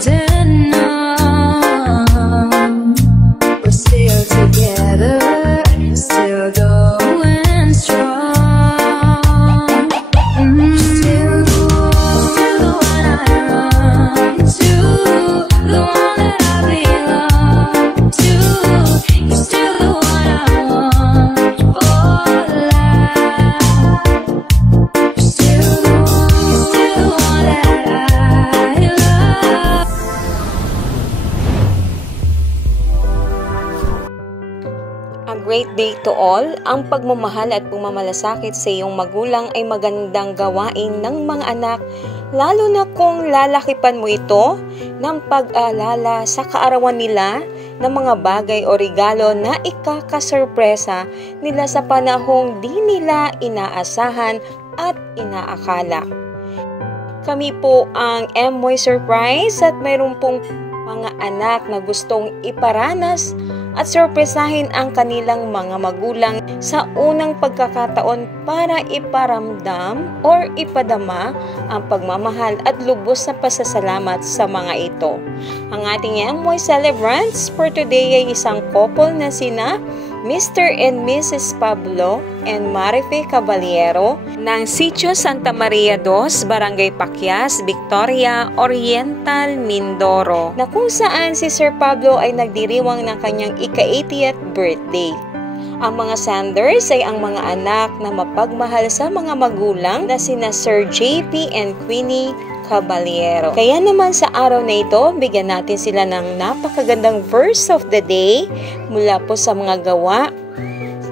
pretending now. We're still together, still going strong. Still the one I run to, the one that I belong to. You're still the one I want for life. You're still the one that I love. A great day to all. Ang pagmamahal at pagmamalasakit sa iyong magulang ay magandang gawain ng mga anak, lalo na kung lalakipan mo ito ng pag-aalala sa kaarawan nila ng mga bagay o regalo na ikakasurpresa nila sa panahong di nila inaasahan at inaakala. Kami po ang M.Y. Surprise at mayroon pong mga anak na gustong iparanas at sorpresahin ang kanilang mga magulang sa unang pagkakataon para iparamdam or ipadama ang pagmamahal at lubos na pasasalamat sa mga ito. Ang ating M.Y. celebrants for today ay isang couple na sina Mr. and Mrs. Pablo and Marife Caballero ng Sitio Santa Maria II, Barangay Pakyas, Victoria, Oriental, Mindoro, na kung saan si Sir Pablo ay nagdiriwang ng kanyang ika-80th birthday. Ang mga Sanders ay ang mga anak na mapagmahal sa mga magulang na sina Sir JP and Queenie Caballero. Kaya naman sa araw na ito, bigyan natin sila ng napakagandang verse of the day mula po sa mga gawa,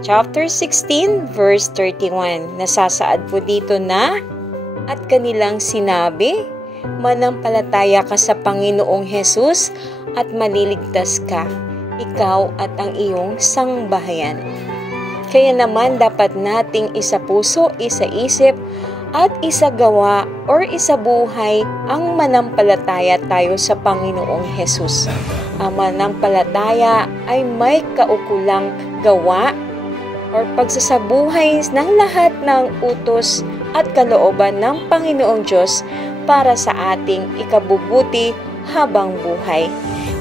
chapter 16, verse 31. Nasasaad po dito na, at kanilang sinabi, manampalataya ka sa Panginoong Hesus at maliligtas ka, ikaw at ang iyong sangbahayan. Kaya naman dapat nating isa puso, isa isip, at isagawa or isabuhay ang manampalataya tayo sa Panginoong Hesus. Ang manampalataya ay may kaukulang gawa or pagsasabuhay ng lahat ng utos at kalooban ng Panginoong Diyos para sa ating ikabubuti habang buhay.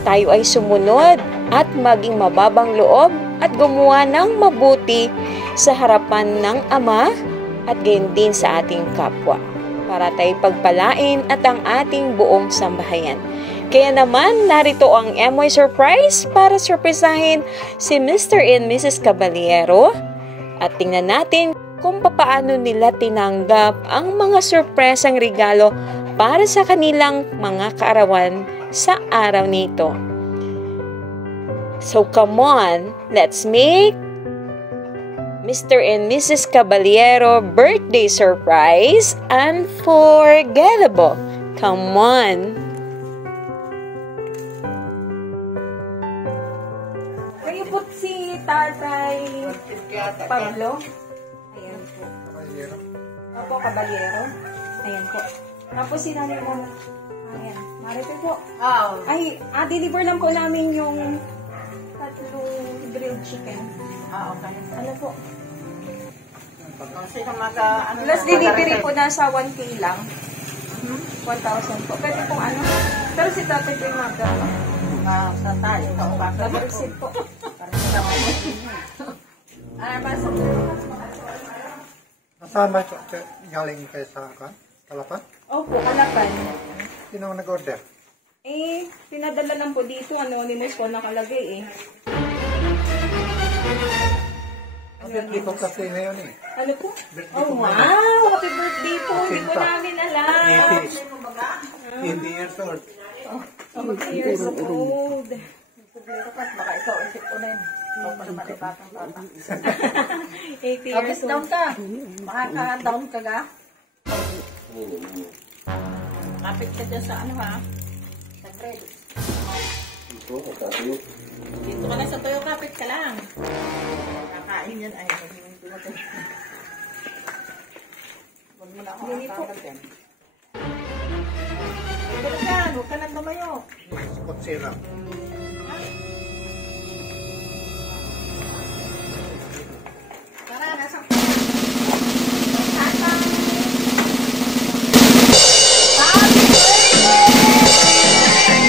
Tayo ay sumunod at maging mababang loob at gumawa ng mabuti sa harapan ng Ama at gayon din sa ating kapwa, para tayo pagpalain at ang ating buong sambahayan. Kaya naman, narito ang M.Y. Surprise para surprisahin si Mr. and Mrs. Caballero at tingnan natin kung papaano nila tinanggap ang mga surpresang regalo para sa kanilang mga kaarawan sa araw nito. So come on, let's make Mr. and Mrs. Caballero birthday surprise unforgettable. Come on! Kayo po si Tatay Pablo. Ayan po. Opo, Caballero. Ayan po. Tapos si Nanay mo. Ayan. Marito po. Oh. Ay, deliver lang po namin yung tatlong grilled chicken. Okay. Ano po? Sino Plus delivery po nasa 1K lang. 1,000 po. Pwede pong ano. Pero si tatay po yung sa tayo. mag-receive po. Kasama ito, galing kayo sa Kalapan? Opo, Kalapan. Sino ang nag-order? Pinadala lang po dito. Anonymous po nakalagay Hindi ko kasi ngayon Ano po? Birthday ko wow! Happy birthday po! Hindi po namin alam. 80 years old. 80 years old. Baka ikaw, isip ko na yun. Ikaw pa naman batang-bata. 80 years down old. ka. Baka ka-down ka ga. Lapit ka dyan sa ano ha? Sa grade. Dito ka na sa Toyo, kapit ka lang. Kakain yan ay. Huwag mo na ako nakakabag yan. Huwag ka nang tumayo. Kutsira. Tara, nasa Happy birthday!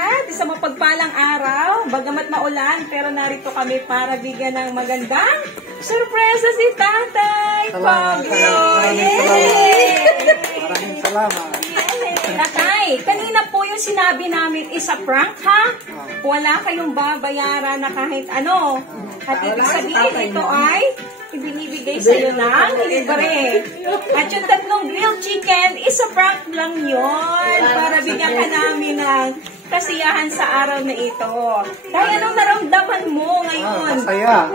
lahat. Isang mapagpalang araw. Bagamat maulan, pero narito kami para bigyan ng magandang surpresa si Tatay Pablo. Maraming salamat. Tatay, kanina po yung sinabi namin is a prank, ha? Wala kayong babayaran na kahit ano. At ibig sabihin, ito ay ibinibigay sa'yo ng libre. At yung 3 grilled chicken, is a prank lang yun. Para bigyan ka namin ng kasiyahan sa araw na ito. Dahil anong naramdaman mo ngayon? Masaya.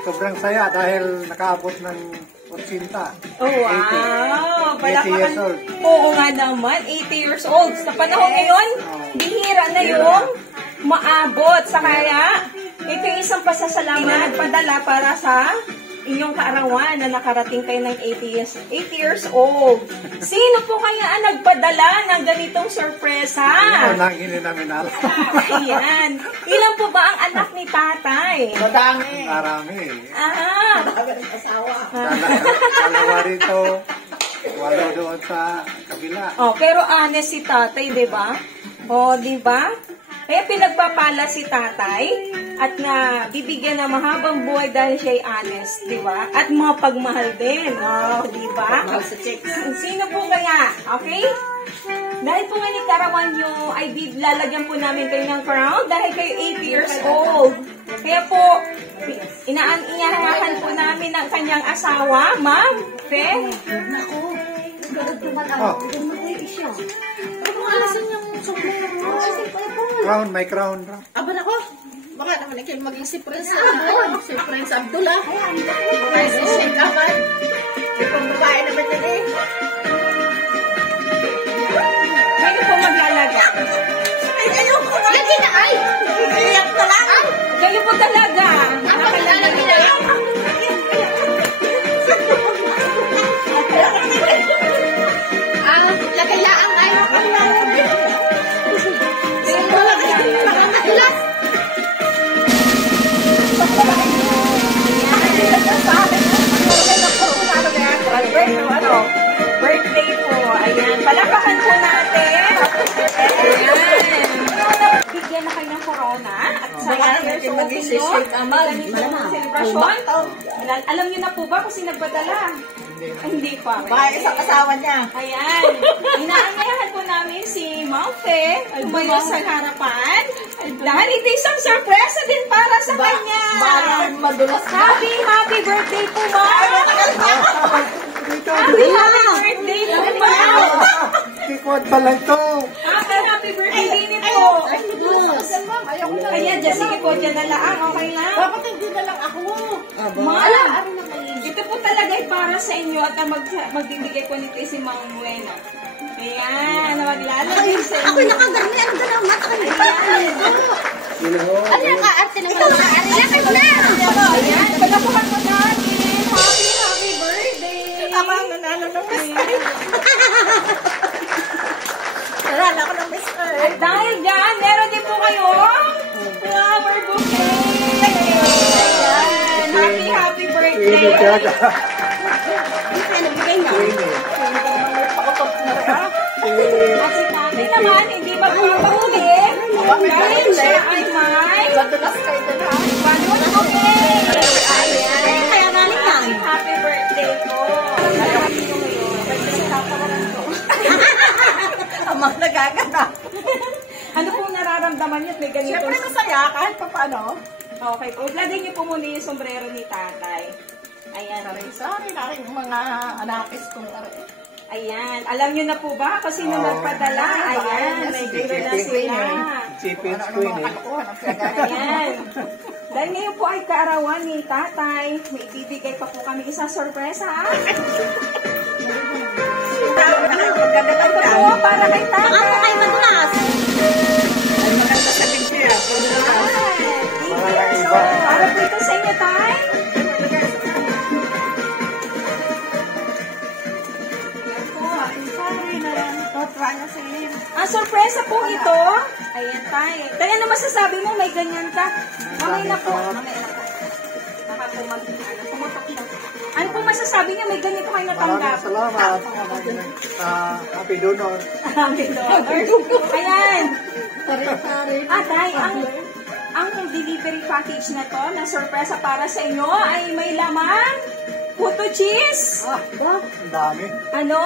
Sobrang saya dahil nakaabot ng 80. Oh, wow! 80 years old. Oo nga naman, 80 years old. Sa panahon ngayon, bihira na yung maabot. Sa kaya, ito yung isang pasasalamat padala para sa inyong kaarawan na nakarating kayo ng 80 years old. Sino po kaya ang nagpadala ng ganitong sorpresa? Walang hindi namin alam. Ayan. Ilan po ba ang anak ni tatay? Madami. Marami. Aha. Asawa. Dalawa rito. Walo doon sa kabila. Oh, pero honest si tatay, di ba? Oh, di ba? Kaya pinagpapala si tatay at na bibigyan ng mahabang buhay dahil siya'y honest, di ba? At mapagmahal din, oh, di ba? Sino po kaya? Okay? Dahil po nga ni Karawan nyo, ay lalagyan po namin kayo ng crown dahil kayo 80 years old. Kaya po, inaanyahan po namin ang kanyang asawa, Ma'am Fe. Crown, may crown. Aba nako. Baka naman kayo maging si Prince, si Prince Abdullah. Baka si Sheikh Ahmad. Itong babae naman yan eh. Kayo po maglalaga. Ay, ayoko na. Lagi na ay. Iyak na lang. Kayo po talaga. Nakalagi na lang. Lagayaang ay. Birthday po. Ayan. Palakahan po natin. Ayan. Bigyan na kayo ng corona. At sa years old ninyo, ganitong celebration. Alam niyo na po ba kung sino nagpadala? Hindi pa. Bahay isang asawa niya. Ayan. Inaanyayahan po namin si Ma'am Fe tumayo sa harapan. Dahil ito isang sorpresa din para sa kanya. Parang madulas na. Happy birthday po, Ma'am! Happy birthday po, Ma'am! Kikot pala ito. Happy birthday din po. Ayoko na. Ayan, dyan, sige po, dyan na lang. Okay lang. Bakit hindi na lang ako? Ma'am, ito po talaga ay para sa inyo at ang magbibigay po nito si Ma'am Buena. Ayan, na maglalagay sa inyo. Ako nakaganyan ka ng mata. Ano ka arte ng mga arte? Lakad na! Ayan, palapukan mo natin. Happy birthday. Ako ang nanalo ng Mr. Nanalo ako ng Mr. At dahil dyan, meron din po kayo flower bouquet. Ayan, happy birthday. Nabigay niya. At si Tati naman, hindi magpapahuli. Dahil siya ay may Madulas kayo doon ha. balloon bouquet. Ayan. Kaya galing lang. Happy birthday po. Happy nyo ngayon. Birthday sa taparan ko. Amang nagaganap. Ano pong nararamdaman niyo at may ganito? Siyempre masaya kahit pa paano. Okay po. Lagay niyo po muna yung sombrero ni tatay. Ayan. Sorry na rin mga anakis kong Ayan. Alam niyo na po ba kung sino nagpadala? Ayan. May giro na sila. Chipins Queen eh. Ayan. Dahil ngayon po ay kaarawan ni tatay. May ibibigay pa po kami isang sorpresa. Ito po para kay tatay. Ako kay Madulas. Mga iba. Para po ito sa inyo, tay. Ang sorpresa po ito. Ayan, tay. Tay, ano masasabi mo? May ganyan ka. Mamay na po. Mamay na po. Baka po pumutok na. Ano po masasabi niya? May ganito kayo natanggap. Salamat. Happy donor. Ayan. Sari-sari. Tay, ang delivery package na to, na sorpresa para sa inyo, ay may laman. Puto cheese. Ang dami. Ano?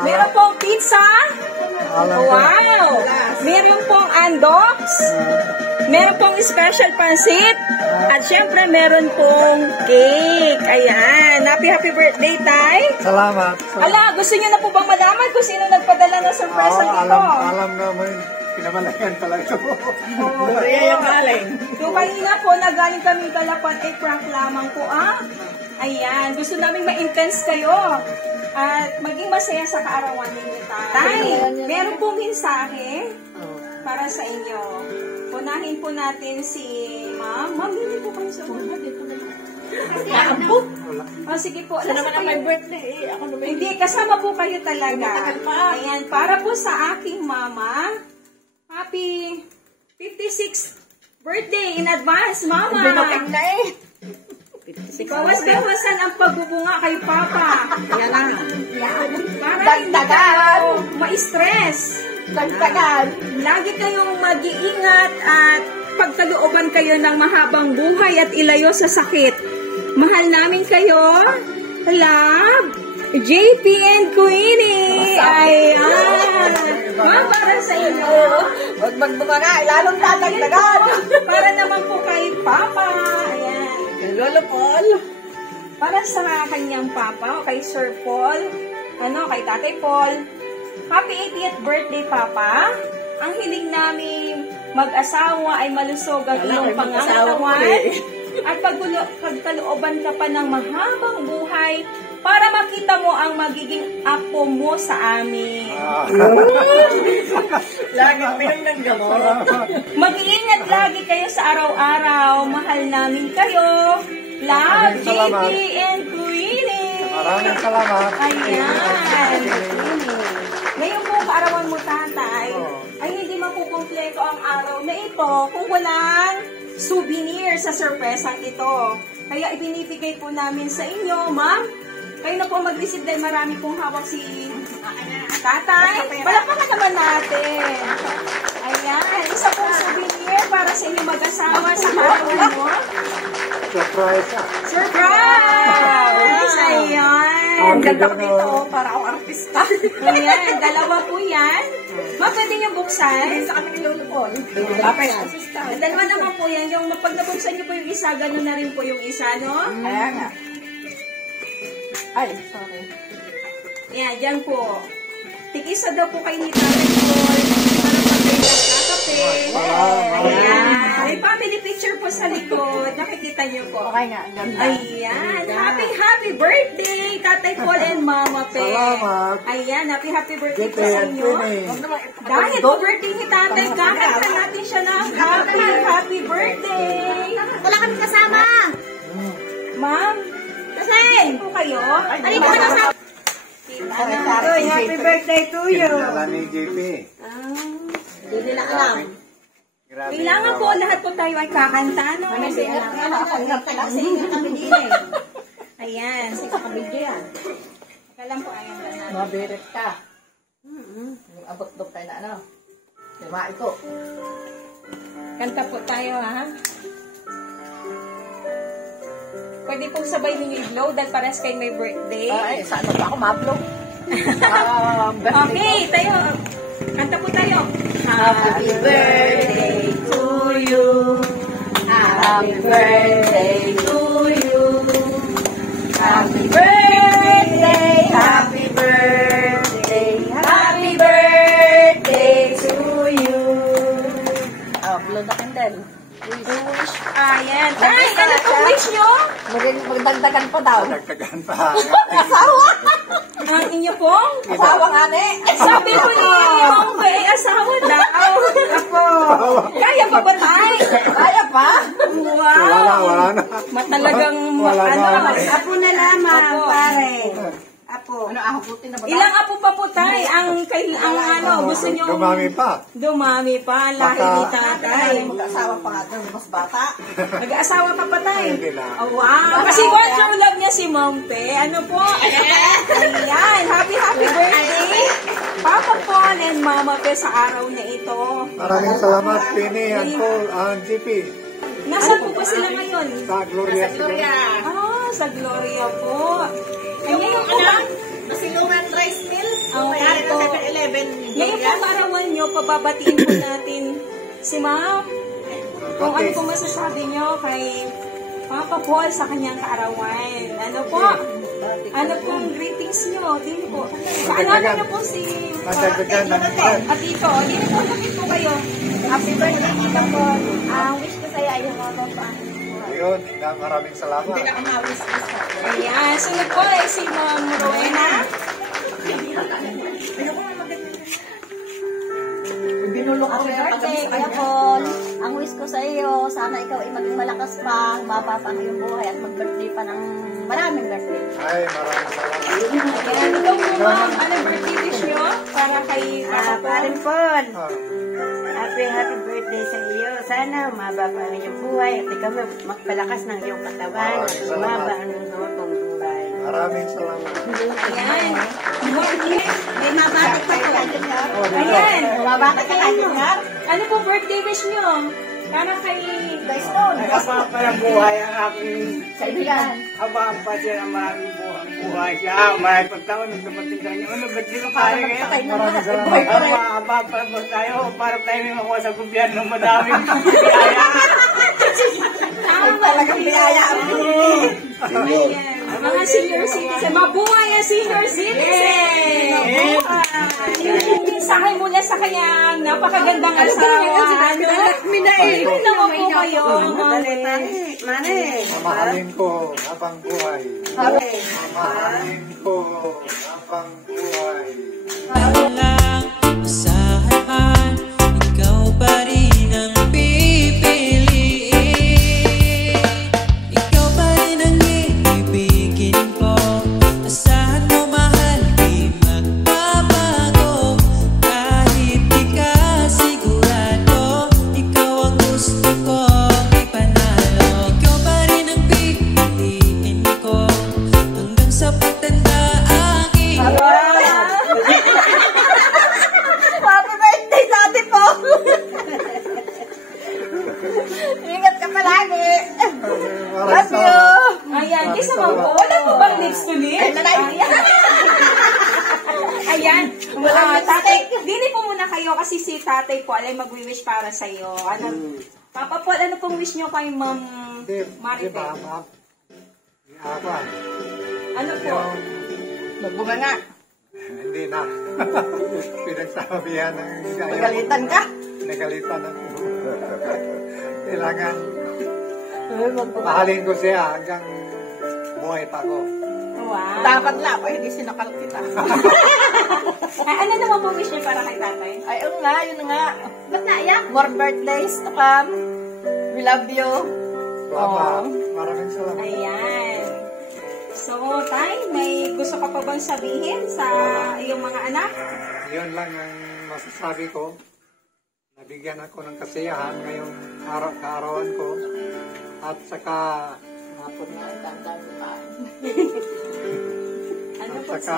Meron pong pizza. Alam ko. Wow! Meron pong andox. Meron pong special pansit. At syempre, meron pong cake. Ayan. Happy birthday, Tay. Salamat. Ala, gusto niyo na po bang malaman kung sino nagpadala ng surpresa dito? Alam naman. Pinamalayan talaga ito. Yung kanina po, nagaling kami Kalapan, prank lamang po, Ayan, gusto namin ma-intense kayo. At maging masaya sa kaarawan ninyo, Tay. Meron pong mensahe para sa inyo. Unahin po natin si Ma'am. Ma'am, hindi po kayo sa una. Sige po. Sana naman ang my birthday. Ako naman. Hindi, kasama po kayo talaga. Ayan, para po sa aking mama, happy 56th birthday in advance, Mama. Binapag na Bawas-bawasan ang pagbubunga kay Papa. Yan na. Para hindi Dagdagan. kayo ma-stress. Dagdagan. Lagi kayong mag-iingat at pagkalooban kayo ng mahabang buhay at ilayo sa sakit. Mahal namin kayo. Love, JP and Queenie. Ayan. Ma'am, para sa inyo. Huwag magbunga nga. Lalong dadagdagan. Para naman po kay Papa. Ayan. Lolo Paul. Para sa kanyang Papa o kay Sir Paul. Kay Tatay Paul. Happy 80th birthday, Papa. Ang hiling namin mag-asawa ay malusog ang iyong pangangatawan at pagkalooban ka pa ng mahabang buhay para makita mo ang magiging apo mo sa amin. Lagi pinaggamot. Mag-iingat lagi kayo sa araw-araw. Mahal namin kayo. Love, JP and Queenie. Maraming salamat. Ayan. Ngayon po, kaarawan mo, Tatay, ay hindi makukumpleto ang araw na ito kung walang souvenir sa sorpresang ito. Kaya ibinibigay po namin sa inyo, Ma'am. Kayo na po mag-receive dahil marami pong hawak si Tatay. Palakpakan naman natin. Ayan, isa pong souvenir para sa inyo mag-asawa sa kaarawan mo. Surprise. Surprise! Ayan. Ang ganda ko dito, para akong artista. Ayan, dalawa po yan. Ma'am, pwede niyo buksan? Sa kami ni Lolo Paul. Papa yan. Dalawa naman po yan. Yung pag nabuksan niyo po yung isa, gano'n na rin po yung isa, no? Ayan nga. Ay, sorry. Ayan, dyan po. Tig-isa daw po kayo ni Tatay Paul. Para pag kayo nagkakape. Ayan. May family picture po sa likod. Nakikita niyo po. Okay nga, ang ganda. Ayan. Happy birthday, Tatay Paul and Mama Pe. Salamat. Ayan, happy birthday po JP sa and inyo. Queenie. Dahil po birthday ni Tatay, kakanta natin siya ng happy birthday. Wala kami kasama. Ma'am, kasi po kayo. Ay, hindi ko kasama. Happy birthday to you. Kinala ni JP. Hindi nila alam. Grabe. Kailangan po lahat po tayo ay kakanta, no? Kasi nakakangap ka lang sa inyo kami din eh. Ayan. Kasi kakabidyo yan. Kailan po ayan ba na? Mabirit ka. Yung abot-dog tayo na ano. Diba ito? Kanta po tayo, ha? Pwede pong sabay ninyo i-blow dahil pares kayo may birthday. Ay, saan ba ako ma-vlog? Okay, tayo. Kanta po tayo. Happy birthday to you. Happy birthday to you. Happy birthday, happy birthday, happy birthday to you. Blow the candle. Wish. Ayan. Ay, ano pong wish nyo? Magdagdagan pa daw. Dagdagan pa. Asawa! Ang inyo pong? Asawa nga ne. Sabi ko ni Mong may asawa daw. Ako. Kaya pa ba tayo? Kaya pa? Wow. Wala na. Matalagang Wala na. apo na lamang, pare. Apo. Ano, ahaputin na ba? Ilang apo pa po tayo ang ano, gusto nyo? Dumami pa. Dumami pa, ang lahi ni Tatay. asawa pa nga doon, mas bata. Nag-aasawa ka pa tayo. Hindi na. Oh, wow. Kasi what true love niya si Ma'am Pe. Ano po? Ayan. Happy birthday. Papa Paul and Mama Pe sa araw na ito. Maraming salamat, Penny and Paul and GP. Nasaan po ba sila ngayon? Sa Gloria. Sa Gloria. Sa Gloria po. Yung Ngayon po, anak, nasilungan rice mill. Oo, May-ari po. ng 7-Eleven. ngayon po arawan nyo, pababatiin po natin si Ma'am. Kung ano po masasabi nyo kay Papa Paul sa kanyang kaarawan. Ano po? Ano pong greetings nyo? Dito po. Paalala na po si Madagdagan ng mahal. at dito. Dito po, lapit po kayo. Happy birthday, Tita Paul. Ang wish ko sa'yo ay yung mga paano. Ayun, maraming salamat. Hindi na umawis ko sa. Ayan. Sunod po ay si Ma'am Rowena. Binulong ko Happy yung birthday, pagkamis Kuya Paul. Ang wish ko sa iyo, sana ikaw ay maging malakas pa, mapa pa ang iyong buhay at mag-birthday pa ng maraming birthday. Ay, maraming salamat. Ayan. Ikaw po, Ma'am. Ano birthday wish nyo? Para kay Papa Paul. Parin Paul, Ah, happy birthday sa iyo. Sana maba pa ang iyong buhay at ikaw magpalakas ng iyong katawan at maba ang iyong buhay. maraming salamat. Ayan. May Mabatik pa ko. Ayan. Mabatik ka kayo nga. Ano po birthday wish nyo? Para kay Habang pa ng buhay ang aking Kaibigan. habang pa siya ang maraming buhay siya. May pagtaon ng dumating tayo. Ano, ba't di ka pare ngayon? Maraming salamat. Habang pa ba tayo para tayo may makuha sa gobyerno madaming biyaya. Talagang biyaya. Ayan. Mga senior citizen. Mabuhay ang senior citizen! Mabuhay! Mensahe mula sa kanyang napakagandang asawa. Ano? Ano naman po kayo? Mamahalin ko habang buhay. Mamahalin ko habang buhay. lang usahan, ikaw pa rin ang pipiliin. Ikaw pa rin ang iibigin ko. Asahan mo mahal, di magbabago. Kahit di ka sigurado, ikaw ang gusto kong ipanalo. Ikaw pa rin ang pipiliin ko hanggang sa pagtanda aking. Happy birthday, Tati po! Ingat ka palagi! Love you! Ayan, kisa mo po. Wala po bang lips to lips? Ayan. Tatay, dili po muna kayo kasi si tatay po ay mag-wish para sa iyo. Ano? Papa Paul, ano pong wish nyo kay Ma'am Di ba, Maribel? ma'am? Ako, Ano po? Magbunga nga. hindi na. Pinagsabihan ng Magalitan ka. Nagalitan ng kailangan mahalin ko siya hanggang buhay pa ako. Wow. Dapat lang, ay hindi sinakal kita. Ay, ano naman pong wish nyo para kay tatay? Ay, yun nga. Ba't naiyak? More birthdays to come. We love you. Mama, maraming salamat. Ayan. So, Tay, may gusto ka pa bang sabihin sa iyong mga anak? Yun lang ang masasabi ko. Nabigyan ako ng kasiyahan ngayong araw-arawan ko. At saka, Ano at po saka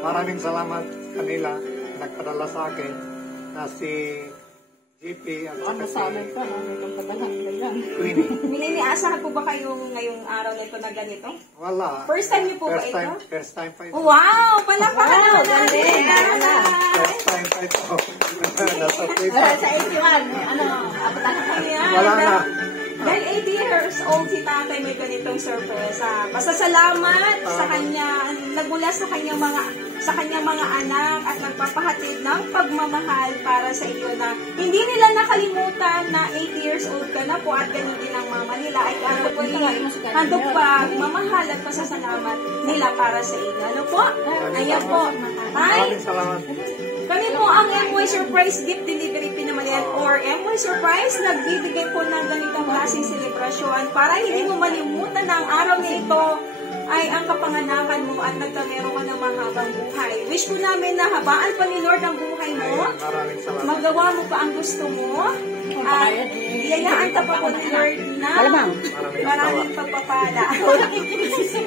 maraming salamat kanila nagpadala sa akin na si GP at saka si Queenie. Mininiasahan po ba kayong ngayong araw na ito na ganito? Wala. First time niyo po ba ito? First time pa ito. Wow! Palakpakan naman natin! First time pa ito. Nasa Twitter. Sa 81, Ayan. Wala na. Dahil 80 years old si tatay, may ganitong sorpresa. Pasasalamat sa kanya, nagmula sa kanyang mga anak at nagpapahatid ng pagmamahal para sa iyo na hindi nila nakalimutan na 80 years old ka na po at ganun din ang mama nila ay handog pa mamahal at pasasalamat nila para sa inyo. Ano po? Ayan po. Tay, Maraming salamat. kami po ang MY Surprise Gift Delivery Pinamalayan or MY Surprise nagbibigay po ng ganitong klaseng selebrasyon para hindi mo malimutan na ang araw na ito ay ang kapanganakan mo at nagkamero ka ng mahabang buhay. Wish ko namin na habaan pa ni Lord ang buhay mo. Maraming salamat. Magawa mo pa ang gusto mo. At biyayaan ka pa po ni Lord na maraming pagpapala.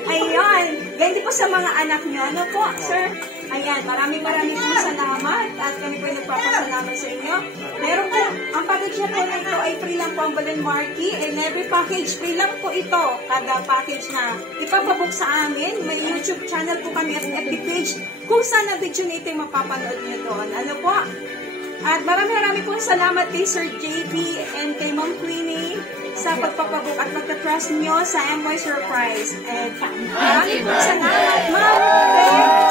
Ayun. Ganyan po sa mga anak niyo. Ano po, sir? Ayan, maraming po salamat at kami po nagpapasalamat sa inyo. Meron po, ang package na po na ito ay free lang po ang balloon marquee and every package free lang po ito. Kada package na ipapabook sa amin, may YouTube channel po kami at FB page kung saan ang video na ito ay mapapanood niyo doon. Ano po? At marami po salamat kay Sir JB and kay Ma'am Queenie sa pagpapabook at pagka-trust niyo sa MY Surprise. And maraming po salamat, Ma'am. Thank